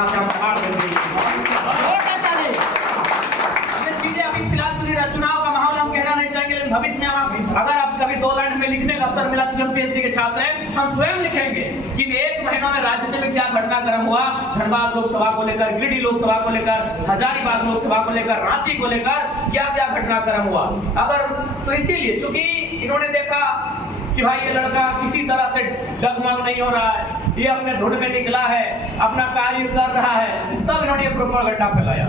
यहाँ से हम हार ये चीजें अभी फिलहाल चुनाव का माहौल हम कहना नहीं चाहेंगे, लेकिन भविष्य में हम अगर आप कभी 2 लाइन में लिखने का अवसर मिला, चूंकि हम PhD के छात्र हैं, हम स्वयं लिखेंगे कि 1 महीना में राजनीति में क्या घटनाक्रम हुआ, धनबाद लोकसभा को लेकर, गिरिडीह लोकसभा को लेकर, हजारीबाग लोकसभा को लेकर, रांची को लेकर क्या क्या घटनाक्रम हुआ। अगर तो इसीलिए चूंकि इन्होंने देखा कि भाई ये लड़का किसी तरह से डगमग नहीं हो रहा है, ये अपने धुन में निकला है, अपना कार्य कर रहा है, तब इन्होंने ये प्रोपेगेंडा फैलाया।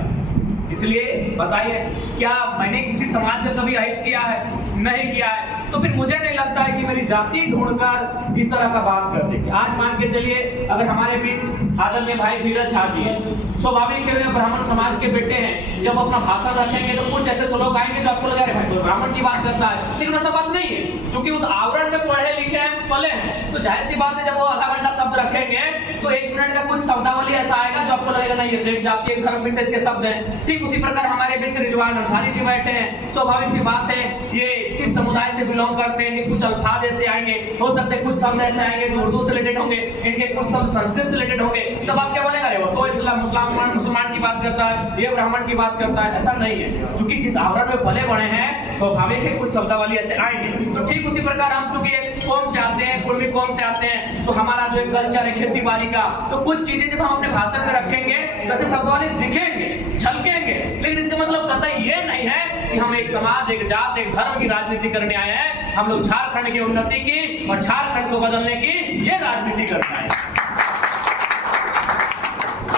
इसलिए बताइए, क्या मैंने किसी समाज का कभी अहित किया है? नहीं किया है। तो फिर मुझे नहीं लगता है कि मेरी जाति ढूंढकर इस तरह का बात कर देंगे। आज मान के चलिए, अगर हमारे बीच आदरणीय भाई धीरज झा जी हैं, स्वाभाविक है ब्राह्मण समाज के बेटे हैं, जब अपना भाषण रखेंगे तो कुछ ऐसे श्लोक आएंगे जो आपको लगा रहे भाई तो ब्राह्मण की बात करता है, लेकिन ऐसा बात नहीं है। क्योंकि उस आवरण में पढ़े लिखे हैं, पले हैं, तो जाहिर सी बात है जब वो आधा घंटा शब्द रखेंगे तो 1 मिनट का कुछ शब्दावली ऐसा आएगा जो आपको लगेगा नहीं ये जाति के धर्म विशेष के शब्द हैं। ठीक उसी प्रकार हमारे बीच रिजवान अंसारी जी बैठे हैं, स्वाभाविक सी बात है ये जिस समुदाय से बिलोंग करते हैं, कुछ अल्फाज ऐसे आएंगे, हो सकते हैं कुछ शब्द ऐसे आएंगे जो उर्दू से रिलेटेड होंगे, इनके कुछ शब्द संस्कृत से रिलेटेड होंगे, तब आप क्या बोलेगा वो तो इस्लाम मुसलमान की बात करता है, ये ब्राह्मण की बात करता है। ऐसा नहीं है, क्योंकि जिस आवरण में पले बड़े हैं स्वाभाविक है कुछ शब्दावली ऐसे आएंगे। तो ठीक उसी प्रकार हम चूंकि एक कौम से आते हैं, कुर्मी कौम से आते हैं, तो हमारा जो एक कल्चर है खेती बाड़ी का, तो कुछ चीजें जब हम अपने भाषण में रखेंगे तो ऐसे शब्दावली दिखेंगे, झलकेंगे, लेकिन इसका मतलब कतई ये नहीं है कि हम एक समाज, एक जात, एक धर्म की राजनीति करने आए हैं। हम लोग झारखंड की उन्नति की और झारखंड को बदलने की ये राजनीति करते हैं,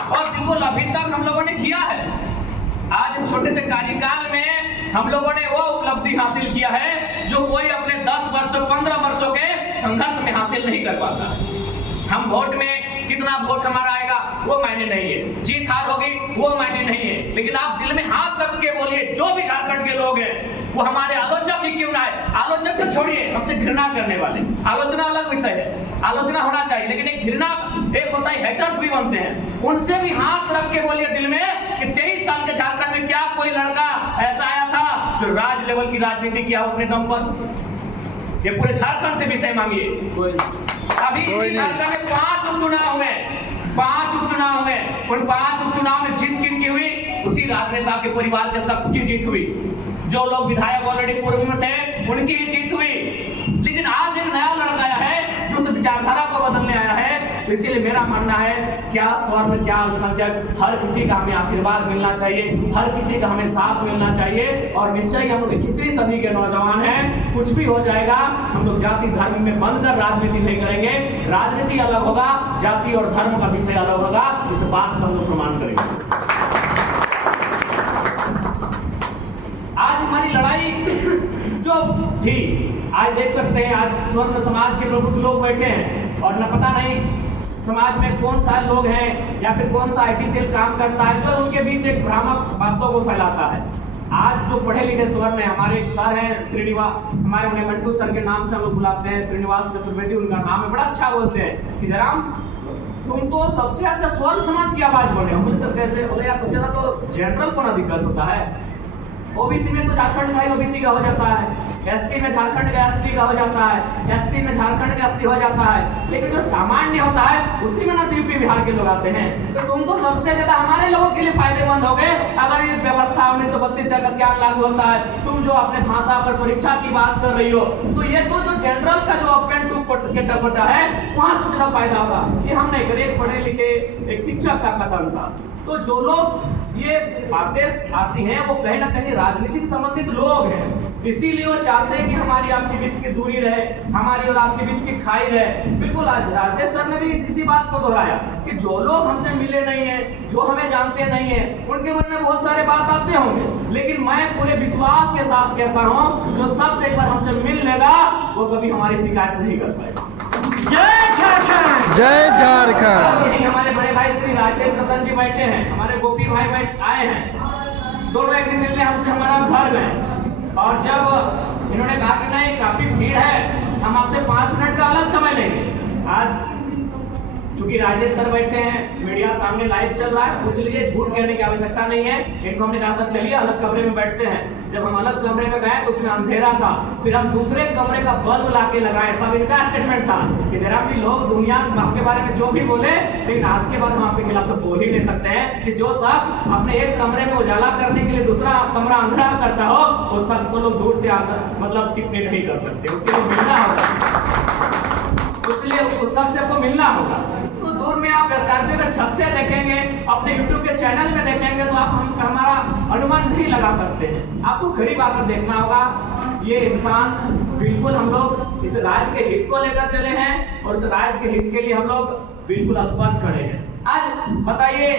और बिल्कुल अभी तक हम लोगों ने किया है। आज इस छोटे से कार्यकाल में हम लोगों ने वो उपलब्धि हासिल किया है जो कोई अपने 10 वर्षों 15 वर्षों के संघर्ष में हासिल नहीं कर पाता। हम वोट में कितना वोट हमारा आएगा वो मायने नहीं है, जीत हार होगी वो मायने नहीं है, लेकिन आप दिल में हाथ रख के बोलिए, जो भी झारखंड के लोग हैं वो हमारे आलोचक ही क्यों ना है, आलोचक तो छोड़िए, हमसे घृणा करने वाले, आलोचना अलग विषय है, आलोचना होना चाहिए, लेकिन एक घृणा एक होता है, हेटर्स भी बनते हैं, उनसे भी हाथ रख के बोलिए दिल में कि 23 साल के झारखंड में क्या कोई लड़का ऐसा आया था जो राज लेवल की राजनीति किया हो अपने दम पर? ये पूरे झारखंड से विषय मांगिए। अभी इसी झारखंड में 5 उपचुनाव हुए, 5 उपचुनाव हुए, उन 5 उपचुनाव में जीत किनकी हुई? उसी राजनेता के परिवार के शख्स की जीत हुई। जो लोग विधायक ऑलरेडी पूर्व में थे उनकी ही जीत हुई। लेकिन आज एक नया लड़का आया है जो उस विचारधारा को बदलने आया है। तो इसीलिए मेरा मानना है, क्या स्वर्ण क्या अल्पसंख्यक, हर किसी का हमें आशीर्वाद मिलना चाहिए, हर किसी का हमें साथ मिलना चाहिए, और निश्चय हम लोग 21वीं सदी के नौजवान हैं, कुछ भी हो जाएगा, हम लोग जाति धर्म में बंधकर राजनीति नहीं करेंगे। राजनीति अलग होगा, जाति और धर्म का विषय अलग होगा, इस बात का हम लोग प्रमाण करेंगे। आज हमारी लड़ाई जो थी, आज देख सकते हैं, आज स्वर्ण समाज के प्रमुख लोग बैठे हैं, और न पता नहीं समाज में कौन सा लोग हैं या फिर कौन सा IT सेल काम करता है जो उनके बीच एक भ्रामक बातों को फैलाता है। आज जो पढ़े लिखे स्वर्ण है, हमारे एक सर हैं श्रीनिवास, हमारे उन्हें मंटू सर के नाम से हम लोग बुलाते हैं, श्रीनिवास चतुर्वेदी उनका नाम है, बड़ा अच्छा बोलते हैं कि जरा तुम तो सबसे अच्छा स्वर्ण समाज की आवाज बने हो। बोले सर कैसे? बोले यार सबसे ज्यादा तो जनरल को ना दिक्कत होता है, OBC में तो झारखंड का OBC का हो जाता है, ST में झारखंड का ST का हो जाता है, SC में झारखंड का SC हो जाता है, लेकिन जो सामान्य होता है उसी में ना तो यूपी बिहार के लोग आते हैं। तो तुम तो सबसे ज्यादा हमारे लोगों के लिए फायदेमंद हो गए अगर ये व्यवस्था 1932 का कत्यान लागू होता है। तुम जो अपने भाषा पर परीक्षा की बात कर रही हो, तो ये तो जो जनरल का जो अपेंड टू कोटा है वहां सबसे ज्यादा फायदा होगा। ये हम नहीं करे, पढ़े लिखे एक शिक्षक का कथन था। तो जो लोग ये बातें आती हैं वो कहीं ना कहीं राजनीति से संबंधित लोग हैं, इसीलिए वो चाहते हैं कि हमारी आपके बीच की दूरी रहे, हमारी और आपके बीच की खाई रहे। बिल्कुल आज राजेश सर ने भी इसी बात को दोहराया कि जो लोग हमसे मिले नहीं है, जो हमें जानते नहीं है, उनके मन में बहुत सारे बात आते होंगे, लेकिन मैं पूरे विश्वास के साथ कहता हूँ जो शख्स एक बार हमसे मिल लेगा वो कभी हमारी शिकायत नहीं कर पाएगा। जय झारखंड, जय झारखंड। यही हमारे बड़े भाई श्री राजेश रतन जी बैठे हैं, हमारे गोपी भाई आए हैं, दोनों एक दिन मिलने हमसे हमारा घर गए, और जब इन्होंने कहा कि नहीं काफी भीड़ है, हम आपसे 5 मिनट का अलग समय लेंगे। आज चूंकि राजेश सर बैठे हैं, मीडिया सामने लाइव चल रहा है, पूछ लीजिए, झूठ कहने की आवश्यकता नहीं है। इनको हमने कहा सर चलिए अलग कमरे में बैठते हैं। जब हम अलग कमरे में गए तो उसमें अंधेरा था, फिर हम दूसरे कमरे का बल्ब ला के लगाए, तब इनका स्टेटमेंट था कि जरा भी लोग दुनिया आपके बारे में जो भी बोले, लेकिन आज के बाद हम आपके खिलाफ तो बोल ही नहीं सकते हैं कि जो शख्स अपने एक कमरे में उजाला करने के लिए दूसरा कमरा अंधेरा करता हो, उस शख्स को लोग दूर से आकर मतलब टिप्पणी नहीं कर सकते, उसके लिए मिलना होगा, इसलिए उस शख्स से आपको मिलना होगा। तो दूर में आप स्कॉर्पियो के छत से देखेंगे, अपने यूट्यूब के चैनल में देखेंगे तो आप हमारा अनुमान नहीं लगा सकते हैं। आपको करीब आकर देखना होगा। ये इंसान बिल्कुल, हम लोग इस राज्य के हित को लेकर चले हैं और इस राज्य के हित के लिए हम लोग बिल्कुल स्पष्ट खड़े हैं। आज बताइए,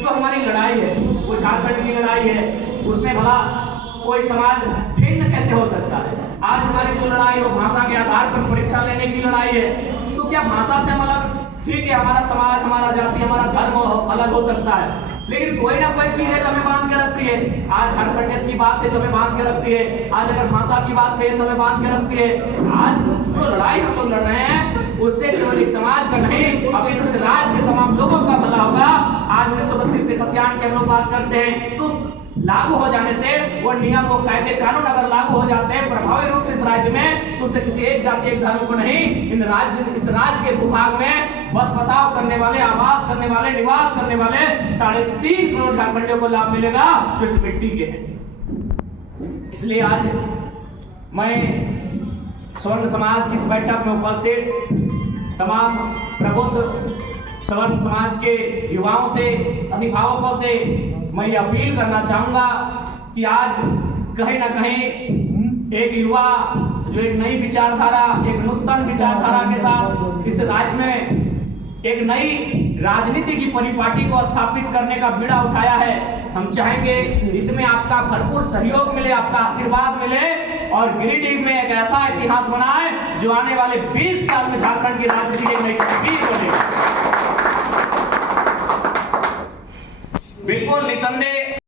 जो हमारी लड़ाई है वो झारखंड की लड़ाई है, उसमें भला कोई समाज भिन्न कैसे हो सकता है? आज हमारी जो लड़ाई हो भाषा के आधार पर परीक्षा लेने की लड़ाई है, तो क्या भाषा से हम अलग, ठीक है हमारा समाज, हमारा जाति, हमारा धर्म अलग हो सकता है, लेकिन कोई ना कोई चीज है जो हमें बांध के रखती है। आज झारखंडियत की बात है जो हमें बांध के रखती है, आज अगर भाषा की बात करें तो हमें बांध के रखती है। आज जो लड़ाई हम लोग लड़ रहे हैं उससे केवल एक समाज का नहीं, अभी उस राज्य के तमाम लोगों का भला होगा। आज 1932 के खतियान की हम लोग बात करते हैं, तो लागू हो जाने से वो नियम, वो कायदे कानून अगर लागू हो जाते हैं प्रभावी रूप से इस राज्य में, तो उससे किसी एक जाति एक धर्म को नहीं, इस राज्य के भूभाग में बस बसाव करने वाले, आवास करने वाले, निवास करने वाले 3.5 करोड़ झारखंडियों को लाभ मिलेगा जो इस मिट्टी के हैं। इसलिए आज मैं स्वर्ण समाज की इस बैठक में उपस्थित तमाम प्रबुद्ध स्वर्ण समाज के युवाओं से, अभिभावकों से मैं ये अपील करना चाहूंगा कि आज कहीं ना कहीं एक युवा जो एक नई विचारधारा, एक नूतन विचारधारा के साथ इस राज्य में एक नई राजनीति की परिपाटी को स्थापित करने का बीड़ा उठाया है। हम चाहेंगे इसमें आपका भरपूर सहयोग मिले, आपका आशीर्वाद मिले और गिरिडीह में एक ऐसा इतिहास बनाए जो आने वाले 20 साल में झारखंड की राजनीति एक नई तस्वीर बने। बिल्कुल निसंदेह